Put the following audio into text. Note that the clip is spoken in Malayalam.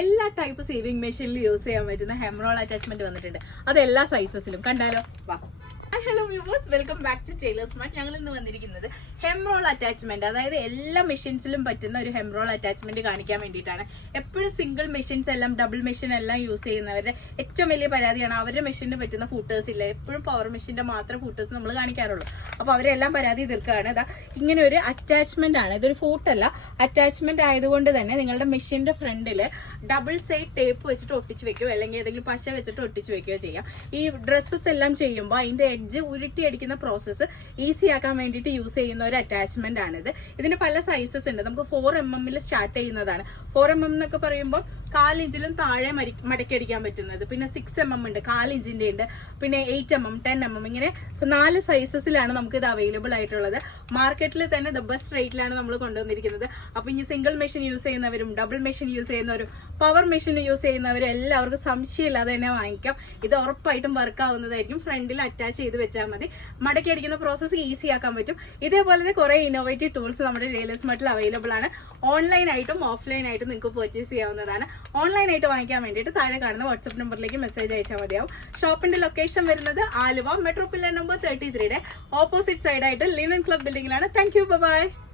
എല്ലാ ടൈപ്പ് സേവിംഗ് മെഷീനിലും യൂസ് ചെയ്യാൻ പറ്റുന്ന ഹെംറോൾ അറ്റാച്ച്മെന്റ് വന്നിട്ടുണ്ട്. അത് എല്ലാ സൈസസിലും. കണ്ടാലോ? വാ. Hello viewers, welcome back to tailors smart. ഞങ്ങൾ ഇന്ന് വന്നിരിക്കുന്നത് ഹെംറോൾ അറ്റാച്ച്മെന്റ്, അതായത് എല്ലാ മെഷീൻസിലും പറ്റുന്ന ഒരു ഹെംറോൾ അറ്റാച്ച്മെന്റ് കാണിക്കാൻ വേണ്ടിയിട്ടാണ്. എപ്പോഴും സിംഗിൾ മെഷീൻസ് എല്ലാം ഡബിൾ മെഷീൻ എല്ലാം യൂസ് ചെയ്യുന്നവരുടെ ഏറ്റവും വലിയ പരാതിയാണ് അവരുടെ മെഷീനിന് പറ്റുന്ന ഫൂട്ടേഴ്സ് ഇല്ല. എപ്പോഴും പവർ മെഷീന്റെ മാത്രമേ ഫൂട്ടേഴ്സ് നമ്മൾ കാണിക്കാറുള്ളൂ. അപ്പോൾ അവരെല്ലാം പരാതി തീർക്കുകയാണ്. ഇതാ ഇങ്ങനെ ഒരു അറ്റാച്ച്മെന്റ് ആണ്. ഇതൊരു ഫൂട്ടല്ല, അറ്റാച്ച്മെന്റ് ആയതുകൊണ്ട് തന്നെ നിങ്ങളുടെ മെഷീന്റെ ഫ്രണ്ടിൽ ഡബിൾ സൈഡ് ടേപ്പ് വെച്ചിട്ട് ഒട്ടിച്ച് വെക്കുകയോ അല്ലെങ്കിൽ ഏതെങ്കിലും പശ വെച്ചിട്ട് ഒട്ടിച്ച് വെക്കുകയോ ചെയ്യാം. ഈ ഡ്രസ്സസ് എല്ലാം ചെയ്യുമ്പോൾ അതിന്റെ എഡ്ജ് ഉരുട്ടിയടിക്കുന്ന പ്രോസസ്സ് ഈസി ആക്കാൻ വേണ്ടിയിട്ട് യൂസ് ചെയ്യുന്ന ഒരു അറ്റാച്ച്മെന്റ് ആണിത്. ഇതിന് പല സൈസസ് ഉണ്ട്. നമുക്ക് 4mm സ്റ്റാർട്ട് ചെയ്യുന്നതാണ്. 4mm എന്നൊക്കെ പറയുമ്പോൾ 1/4 ഇഞ്ചിലും താഴെ മടക്കി അടിക്കാൻ പറ്റുന്നത്. പിന്നെ 6mm ഉണ്ട്, 1/4 ഇഞ്ചിന്റെ ഉണ്ട്, പിന്നെ 8mm, 10mm, ഇങ്ങനെ 4 സൈസസിലാണ് നമുക്ക് ഇത് അവൈലബിൾ ആയിട്ടുള്ളത്. മാർക്കറ്റിൽ തന്നെ ദ ബെസ്റ്റ് റേറ്റിലാണ് നമ്മൾ കൊണ്ടുവന്നിരിക്കുന്നത്. അപ്പൊ ഇനി സിംഗിൾ മെഷീൻ യൂസ് ചെയ്യുന്നവരും ഡബിൾ മെഷീൻ യൂസ് ചെയ്യുന്നവരും പവർ മെഷീൻ യൂസ് ചെയ്യുന്നവരും എല്ലാവർക്കും സംശയമില്ലാതെ തന്നെ വാങ്ങിക്കാം. ഇത് ഉറപ്പായിട്ടും വർക്ക് ആവുന്നതായിരിക്കും. ഫ്രണ്ടിൽ അറ്റാച്ച് ചെയ്ത് വെച്ചാൽ മതി. മടക്കി അടിക്കുന്ന പ്രോസസ്സ് ഈസി ആക്കാൻ പറ്റും. ഇതേപോലത്തെ കുറെ ഇന്നോവേറ്റീവ് ടൂൾസ് നമ്മുടെ ടൈലേഴ്സ് സ്മാർട്ടിൽ അവൈലബിൾ ആണ്. ഓൺലൈനായിട്ടും ഓഫ്ലൈനായിട്ടും നിങ്ങൾക്ക് പർച്ചേസ് ചെയ്യാവുന്നതാണ്. ഓൺലൈനായിട്ട് വാങ്ങിക്കാൻ വേണ്ടിയിട്ട് താഴെ കാണുന്ന വാട്സ്ആപ്പ് നമ്പറിലേക്ക് മെസ്സേജ് അയച്ചാൽ മതിയാവും. ഷോപ്പിന്റെ ലൊക്കേഷൻ വരുന്നത് Aluva metro pillar number 33 opposite സൈഡായിട്ട് ലിനൻ ക്ലബ് ബിൽഡിംഗിലാണ്. Thank you, by.